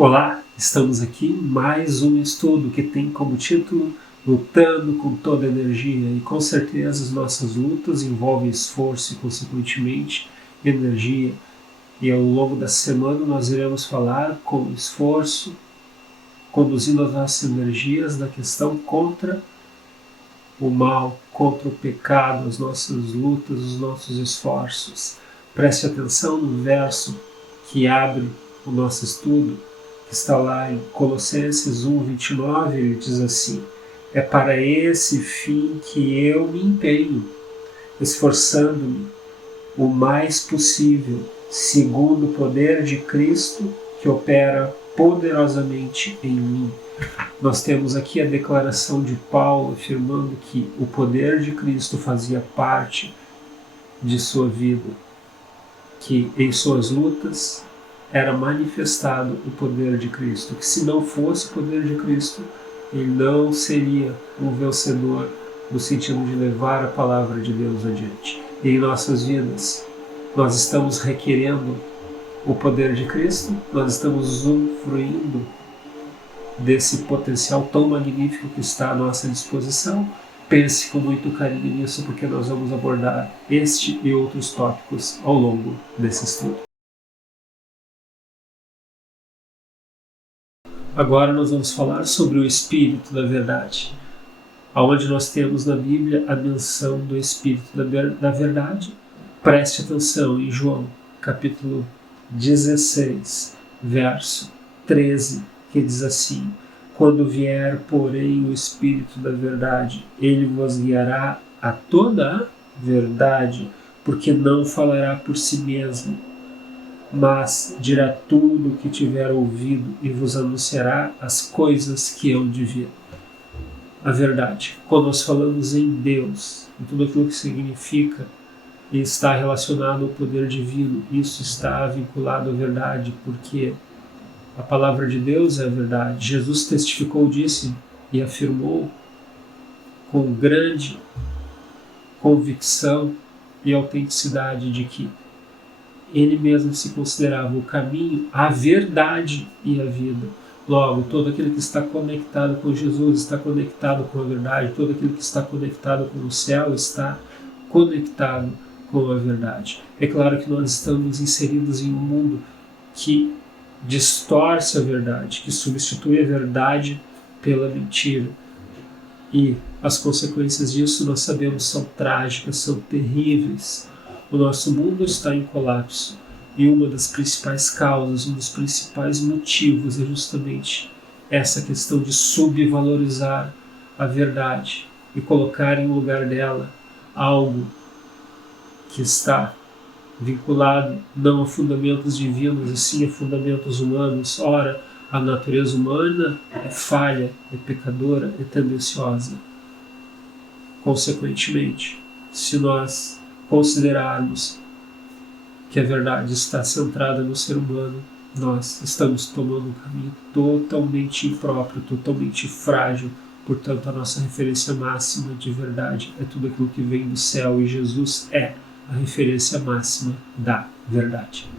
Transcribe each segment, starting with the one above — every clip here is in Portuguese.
Olá, estamos aqui em mais um estudo que tem como título Lutando com toda a energia, e com certeza as nossas lutas envolvem esforço e consequentemente energia, e ao longo da semana nós iremos falar com esforço, conduzindo as nossas energias na questão contra o mal, contra o pecado, as nossas lutas, os nossos esforços. Preste atenção no verso que abre o nosso estudo, que está lá em Colossenses 1:29, ele diz assim: é para esse fim que eu me empenho, esforçando-me o mais possível, segundo o poder de Cristo que opera poderosamente em mim. Nós temos aqui a declaração de Paulo afirmando que o poder de Cristo fazia parte de sua vida, que em suas lutas era manifestado o poder de Cristo, que se não fosse o poder de Cristo, ele não seria um vencedor no sentido de levar a palavra de Deus adiante. E em nossas vidas, nós estamos requerendo o poder de Cristo, nós estamos usufruindo desse potencial tão magnífico que está à nossa disposição. Pense com muito carinho nisso, porque nós vamos abordar este e outros tópicos ao longo desse estudo. Agora nós vamos falar sobre o Espírito da Verdade, onde nós temos na Bíblia a menção do Espírito da Verdade. Preste atenção em João, capítulo 16, verso 13, que diz assim: quando vier, porém, o Espírito da Verdade, ele vos guiará a toda a verdade, porque não falará por si mesmo, mas dirá tudo o que tiver ouvido e vos anunciará as coisas que hão de vir. A verdade. Quando nós falamos em Deus, em tudo aquilo que significa e está relacionado ao poder divino, isso está vinculado à verdade, porque a palavra de Deus é a verdade. Jesus testificou disso e afirmou com grande convicção e autenticidade de que ele mesmo se considerava o caminho, a verdade e a vida. Logo, todo aquele que está conectado com Jesus está conectado com a verdade, todo aquele que está conectado com o céu está conectado com a verdade. É claro que nós estamos inseridos em um mundo que distorce a verdade, que substitui a verdade pela mentira. E as consequências disso, nós sabemos, são trágicas, são terríveis. O nosso mundo está em colapso e uma das principais causas, um dos principais motivos é justamente essa questão de subvalorizar a verdade e colocar em lugar dela algo que está vinculado não a fundamentos divinos, e sim a fundamentos humanos. Ora, a natureza humana é falha, é pecadora, é tendenciosa. Consequentemente, se nós considerarmos que a verdade está centrada no ser humano, nós estamos tomando um caminho totalmente impróprio, totalmente frágil. Portanto, a nossa referência máxima de verdade é tudo aquilo que vem do céu, e Jesus é a referência máxima da verdade.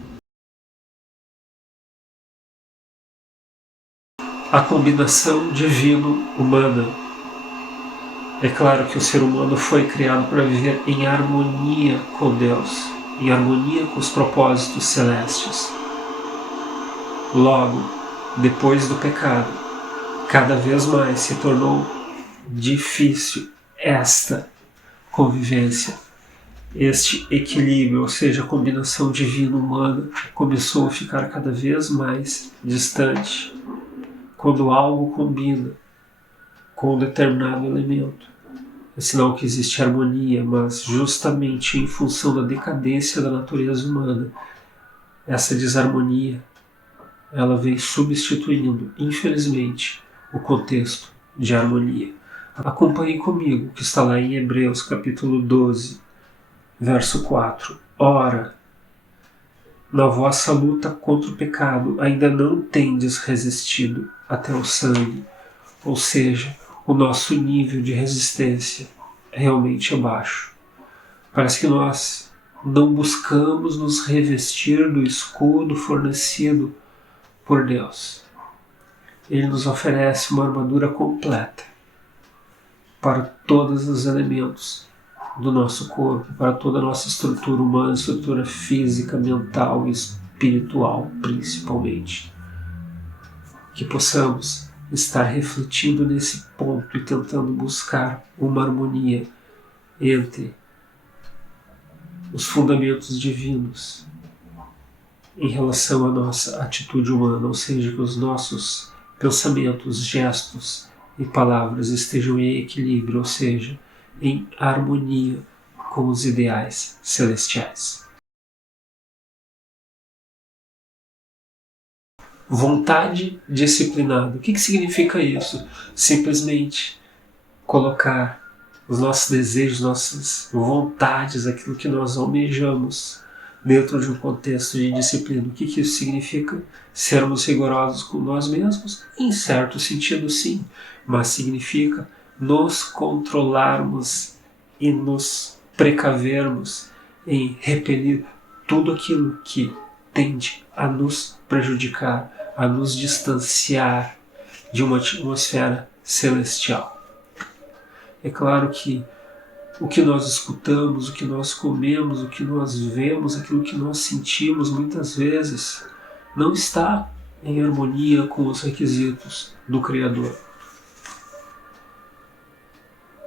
A combinação divino-humana. É claro que o ser humano foi criado para viver em harmonia com Deus, em harmonia com os propósitos celestes. Logo, depois do pecado, cada vez mais se tornou difícil esta convivência. Este equilíbrio, ou seja, a combinação divino-humana, começou a ficar cada vez mais distante. Quando algo combina com um determinado elemento, é sinal que existe harmonia, mas justamente em função da decadência da natureza humana, essa desarmonia, ela vem substituindo, infelizmente, o contexto de harmonia. Acompanhe comigo, que está lá em Hebreus capítulo 12, verso 4. Ora, na vossa luta contra o pecado ainda não tendes resistido até o sangue, ou seja, o nosso nível de resistência realmente é baixo. Parece que nós não buscamos nos revestir do escudo fornecido por Deus. Ele nos oferece uma armadura completa para todos os elementos do nosso corpo, para toda a nossa estrutura humana, estrutura física, mental e espiritual, principalmente. Que possamos estar refletindo nesse ponto e tentando buscar uma harmonia entre os fundamentos divinos em relação à nossa atitude humana, ou seja, que os nossos pensamentos, gestos e palavras estejam em equilíbrio, ou seja, em harmonia com os ideais celestiais. Vontade disciplinada. O que significa isso? Simplesmente colocar os nossos desejos, nossas vontades, aquilo que nós almejamos, dentro de um contexto de disciplina. O que isso significa? Sermos rigorosos com nós mesmos? Em certo sentido, sim, mas significa nos controlarmos e nos precavermos em repelir tudo aquilo que tende a nos prejudicar, a nos distanciar de uma atmosfera celestial. É claro que o que nós escutamos, o que nós comemos, o que nós vemos, aquilo que nós sentimos muitas vezes não está em harmonia com os requisitos do Criador.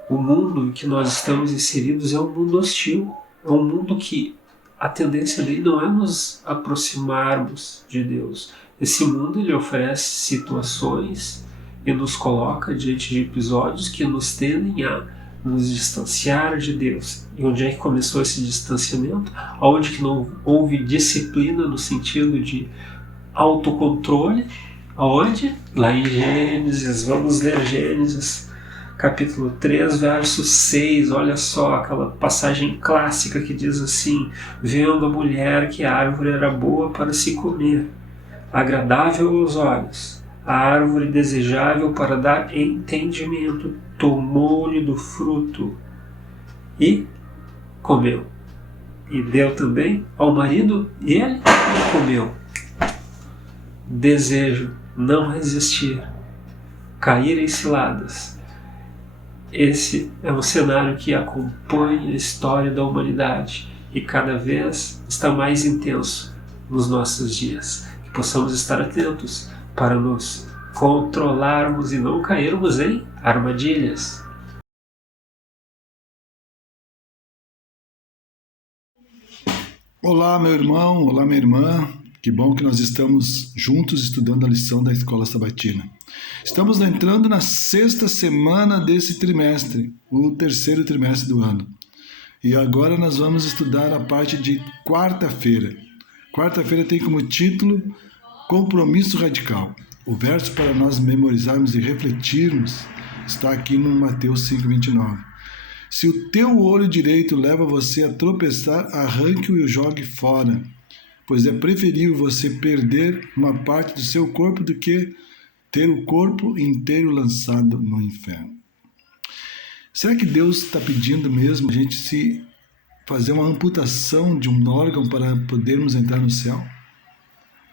O mundo em que nós estamos inseridos é um mundo hostil, é um mundo que a tendência dele não é nos aproximarmos de Deus. Esse mundo ele oferece situações e nos coloca diante de episódios que nos tendem a nos distanciar de Deus. E onde é que começou esse distanciamento? Onde que não houve disciplina no sentido de autocontrole? Aonde? Lá em Gênesis, vamos ler Gênesis, capítulo 3, verso 6, olha só, aquela passagem clássica que diz assim: vendo a mulher que a árvore era boa para se comer, agradável aos olhos, a árvore desejável para dar entendimento, tomou-lhe do fruto e comeu. E deu também ao marido e ele comeu. Desejo, não resistir, cair em ciladas. Esse é um cenário que acompanha a história da humanidade e cada vez está mais intenso nos nossos dias. Que possamos estar atentos para nos controlarmos e não cairmos em armadilhas. Olá, meu irmão, olá, minha irmã. Que bom que nós estamos juntos estudando a lição da Escola Sabatina. Estamos entrando na 6ª semana desse trimestre, o 3º trimestre do ano. E agora nós vamos estudar a parte de quarta-feira. Quarta-feira tem como título Compromisso Radical. O verso para nós memorizarmos e refletirmos está aqui no Mateus 5:29. Se o teu olho direito leva você a tropeçar, arranque-o e o jogue fora, pois é preferível você perder uma parte do seu corpo do que ter o corpo inteiro lançado no inferno. Será que Deus está pedindo mesmo a gente se fazer uma amputação de um órgão para podermos entrar no céu?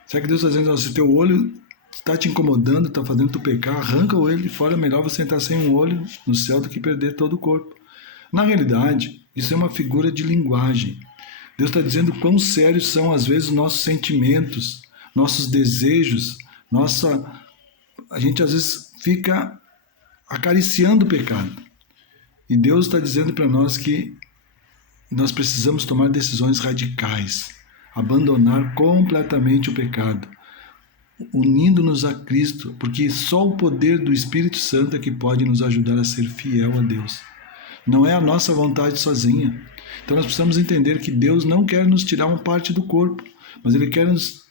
Será que Deus está dizendo, se o teu olho está te incomodando, está fazendo tu pecar, arranca o olho de fora, é melhor você entrar sem um olho no céu do que perder todo o corpo. Na realidade, isso é uma figura de linguagem. Deus está dizendo quão sérios são, às vezes, os nossos sentimentos, nossos desejos, a gente, às vezes, fica acariciando o pecado. E Deus está dizendo para nós que nós precisamos tomar decisões radicais, abandonar completamente o pecado, unindo-nos a Cristo, porque só o poder do Espírito Santo é que pode nos ajudar a ser fiel a Deus. Não é a nossa vontade sozinha. Então nós precisamos entender que Deus não quer nos tirar uma parte do corpo, mas Ele quer nos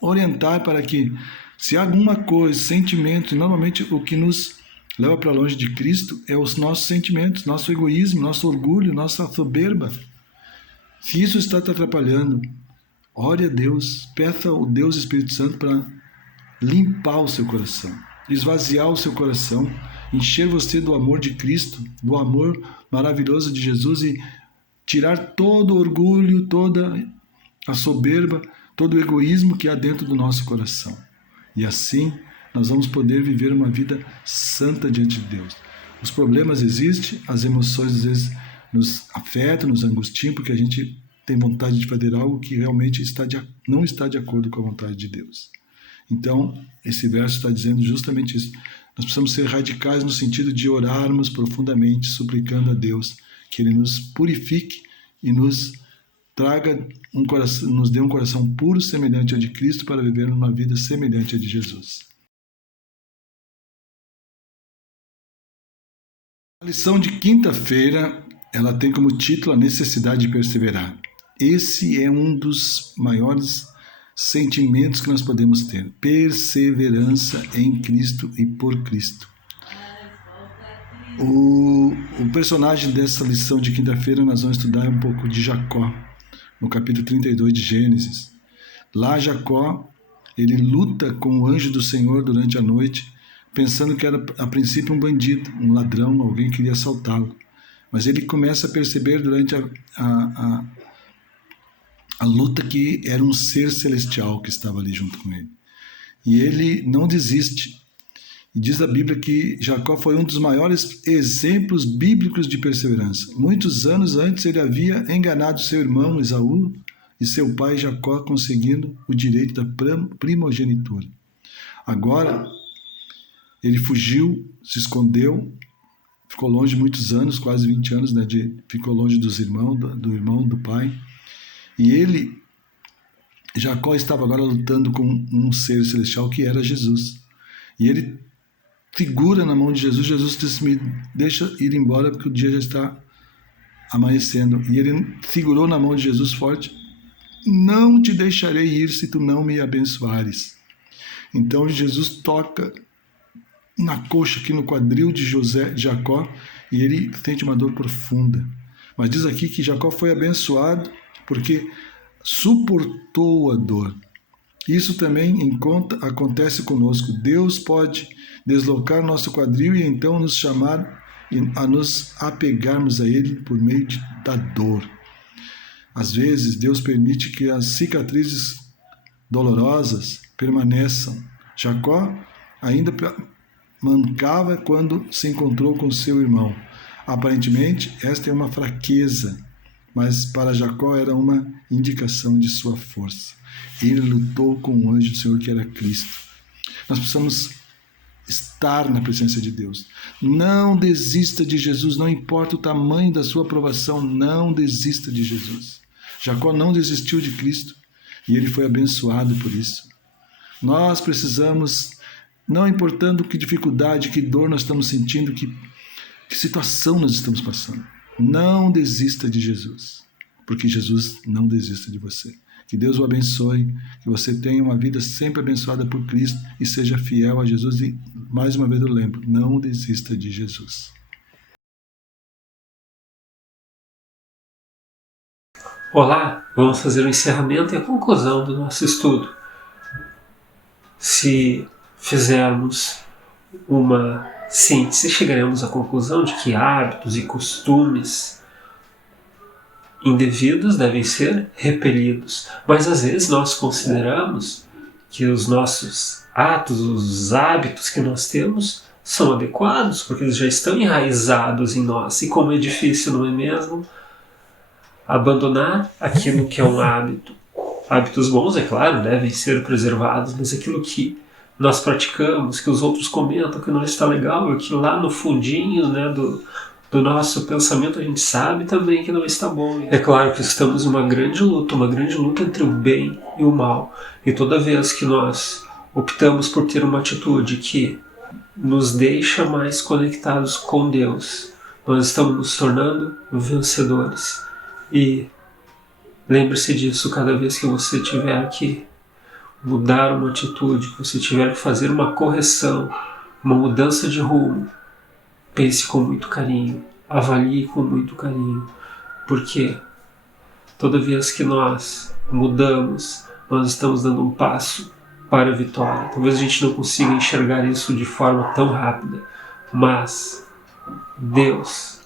orientar para que, se há alguma coisa, sentimento, e normalmente o que nos leva para longe de Cristo é os nossos sentimentos, nosso egoísmo, nosso orgulho, nossa soberba. Se isso está te atrapalhando, ore a Deus, peça ao Deus Espírito Santo para limpar o seu coração, esvaziar o seu coração, encher você do amor de Cristo, do amor maravilhoso de Jesus e tirar todo o orgulho, toda a soberba, todo o egoísmo que há dentro do nosso coração. E assim nós vamos poder viver uma vida santa diante de Deus. Os problemas existem, as emoções às vezes nos afetam, nos angustiam, porque a gente tem vontade de fazer algo que realmente não está de acordo com a vontade de Deus. Então, esse verso está dizendo justamente isso. Nós precisamos ser radicais no sentido de orarmos profundamente, suplicando a Deus que Ele nos purifique e nos traga nos dê um coração puro, semelhante ao de Cristo, para viver uma vida semelhante à de Jesus. A lição de quinta-feira, ela tem como título a necessidade de perseverar. Esse é um dos maiores sentimentos que nós podemos ter. Perseverança em Cristo e por Cristo. O personagem dessa lição de quinta-feira nós vamos estudar um pouco de Jacó, no capítulo 32 de Gênesis. Lá Jacó, ele luta com o anjo do Senhor durante a noite, pensando que era a princípio um bandido, um ladrão, alguém que queria assaltá-lo. Mas ele começa a perceber durante a luta que era um ser celestial que estava ali junto com ele. E ele não desiste. E diz a Bíblia que Jacó foi um dos maiores exemplos bíblicos de perseverança. Muitos anos antes ele havia enganado seu irmão Esaú e seu pai Jacó, conseguindo o direito da primogenitura. Agora ele fugiu, se escondeu, ficou longe muitos anos, quase 20 anos, né, ficou longe dos irmãos, do irmão, do pai. E Jacó estava agora lutando com um ser celestial que era Jesus. E ele segura na mão de Jesus. Jesus disse: me deixa ir embora porque o dia já está amanhecendo. E ele segurou na mão de Jesus forte: não te deixarei ir se tu não me abençoares. Então Jesus toca na coxa, aqui no quadril de Jacó, e ele sente uma dor profunda. Mas diz aqui que Jacó foi abençoado porque suportou a dor. Isso também acontece conosco. Deus pode deslocar nosso quadril e então nos chamar a nos apegarmos a Ele por meio da dor. Às vezes, Deus permite que as cicatrizes dolorosas permaneçam. Jacó ainda mancava quando se encontrou com seu irmão. Aparentemente, esta é uma fraqueza, mas para Jacó era uma indicação de sua força. Ele lutou com o anjo do Senhor, que era Cristo. Nós precisamos estar na presença de Deus. Não desista de Jesus, não importa o tamanho da sua aprovação, não desista de Jesus. Jacó não desistiu de Cristo e ele foi abençoado por isso. Nós precisamos, não importando que dificuldade, que dor nós estamos sentindo, que situação nós estamos passando, não desista de Jesus, porque Jesus não desista de você. Que Deus o abençoe, que você tenha uma vida sempre abençoada por Cristo e seja fiel a Jesus. E, mais uma vez eu lembro, não desista de Jesus. Olá, vamos fazer o encerramento e a conclusão do nosso estudo. Se fizermos uma síntese, chegaremos à conclusão de que hábitos e costumes indevidos devem ser repelidos. Mas às vezes nós consideramos que os nossos atos, os hábitos que nós temos são adequados, porque eles já estão enraizados em nós. E como é difícil, não é mesmo? Abandonar aquilo que é um hábito. Hábitos bons, é claro, devem ser preservados, mas aquilo que nós praticamos, que os outros comentam que não está legal, que lá no fundinho, né, do nosso pensamento a gente sabe também que não está bom. É claro que estamos em uma grande luta entre o bem e o mal. E toda vez que nós optamos por ter uma atitude que nos deixa mais conectados com Deus, nós estamos nos tornando vencedores. E lembre-se disso cada vez que você tiver que mudar uma atitude, que você tiver que fazer uma correção, uma mudança de rumo. Pense com muito carinho, avalie com muito carinho, porque toda vez que nós mudamos, nós estamos dando um passo para a vitória. Talvez a gente não consiga enxergar isso de forma tão rápida, mas Deus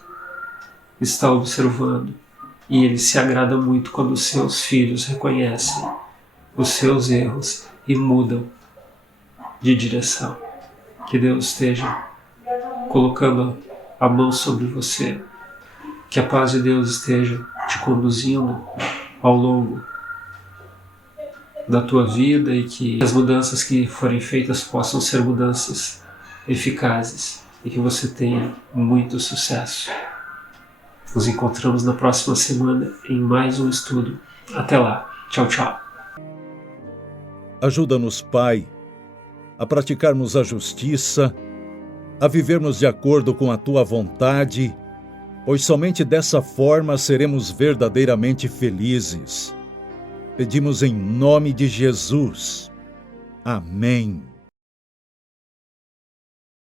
está observando e Ele se agrada muito quando os seus filhos reconhecem os seus erros e mudam de direção. Que Deus esteja colocando a mão sobre você, que a paz de Deus esteja te conduzindo ao longo da tua vida e que as mudanças que forem feitas possam ser mudanças eficazes e que você tenha muito sucesso. Nos encontramos na próxima semana em mais um estudo. Até lá. Tchau, tchau. Ajuda-nos, Pai, a praticarmos a justiça, a vivermos de acordo com a Tua vontade, pois somente dessa forma seremos verdadeiramente felizes. Pedimos em nome de Jesus. Amém.